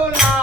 Hola.